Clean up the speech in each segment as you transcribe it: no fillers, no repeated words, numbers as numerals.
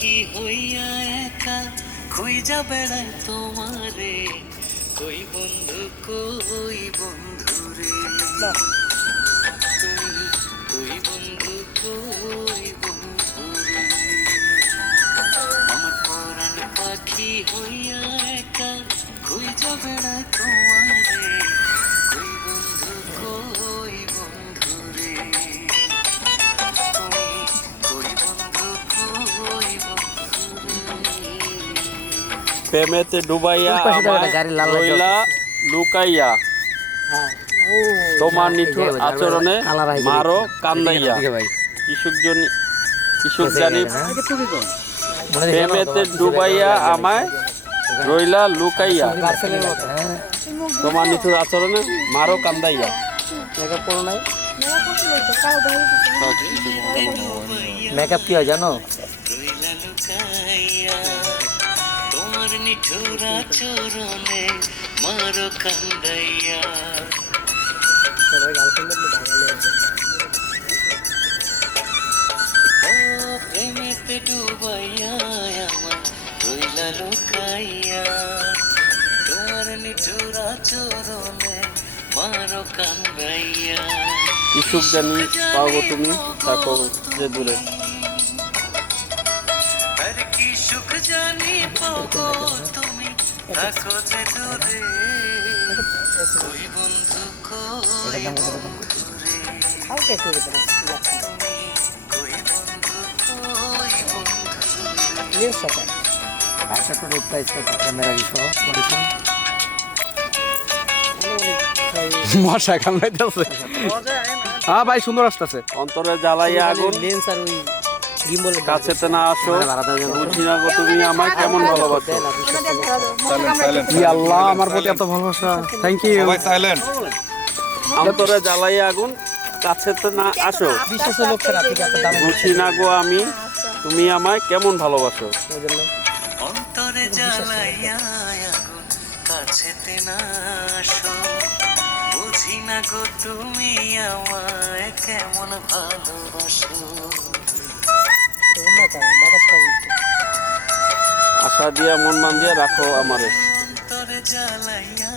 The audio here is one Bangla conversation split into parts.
কি হইয়া একা খুঁজা বেড়ায় তোমারে, কই বন্ধু রে তুমি, কই বন্ধু রে আমার পরাণ পাখি হইয়া একা খুঁজা বেড়ায় তোমারে, কই বন্ধু রে তুমি, কই বন্ধু রে প্রেমেতে ডুবাইয়া রইলা লুকাইয়া, তোমার নিঠুর আচরণে মারো কান্দাইয়া, কৃষক জানি প্রেমেতে ডুবাইয়া আমায় রইলা লুকাইয়া, তোমার নিঠুর আচরণে মারো কান্দাইয়া। মেকআপ কি হয় জানো? রইলা লুকাইয়া তোমার নিঠুর আচরণে মারো কান্দাইয়া। ও প্রেমেতে ডুবাইয়া আমার রইলা লুকাইয়া তোমার নিঠুর আচরণে মারো কান্দাইয়া। কৃষক জানি পাবো তুমি থাকো যে দূরে, আর কি সুখ জানি পাবো তুমি থাকো যে দূরে, কই বন্ধু রে কই মশা কামড়াইতেছে। হ্যাঁ ভাই, সুন্দর আসতেছে। অন্তরে জ্বালাইয়া আগুন কাছেতে না আসো, বুঝি না গো তুমি আমায় কেমন ভালোবাসো। ই আল্লাহ, আমার প্রতি এত ভালোবাসা, থ্যাংক ইউ। অন্তরে জ্বালাইয়া আগুন কাছেতে না আসো, বুঝি না গো আমি তুমি আমায় কেমন ভালোবাসো। অন্তরে জ্বালাইয়া আগুন কাছেতে না আসো, বুঝি না গো তুমি আমায় কেমন ভালোবাসো। আশা দিয়া মন মান দিয়া রাখো আমারে, অন্তরে জ্বালাইয়া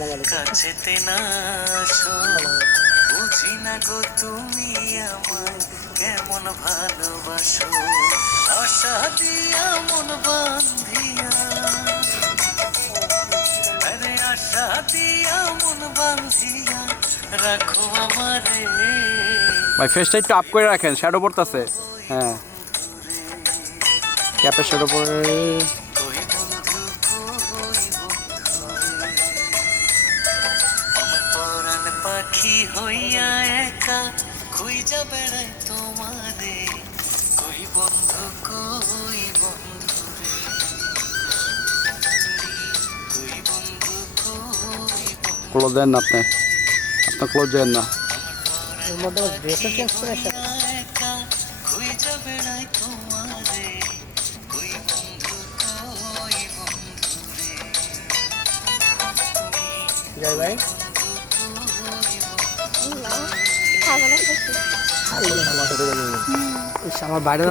আগুন কাছেতে না আসো, বুঝি না গো তুমি আমায় কেমন ভালোবাসো। আশা দিয়া মন বান্ধিয়া, আরে আশা দিয়া মন বান্ধিয়া রাখো আমারে। ভাই ফেসটা একটু আপ করে রাখেন, শ্যাডো পড়তেছে। হ্যাঁ, ক্যাপের শ্যাডো পড়ে। কই বন্ধু আমার পরাণ পাখি হইয়া একা খুঁজা বেড়ায় তোমারে, কই বন্ধু রে কই বন্ধু ক্লোজ দেন না আপনি, আপনার ক্লোজ দেন না। একা খুঁজা বেড়ায় তোমারে, কই বন্ধু রে আমার বাইরে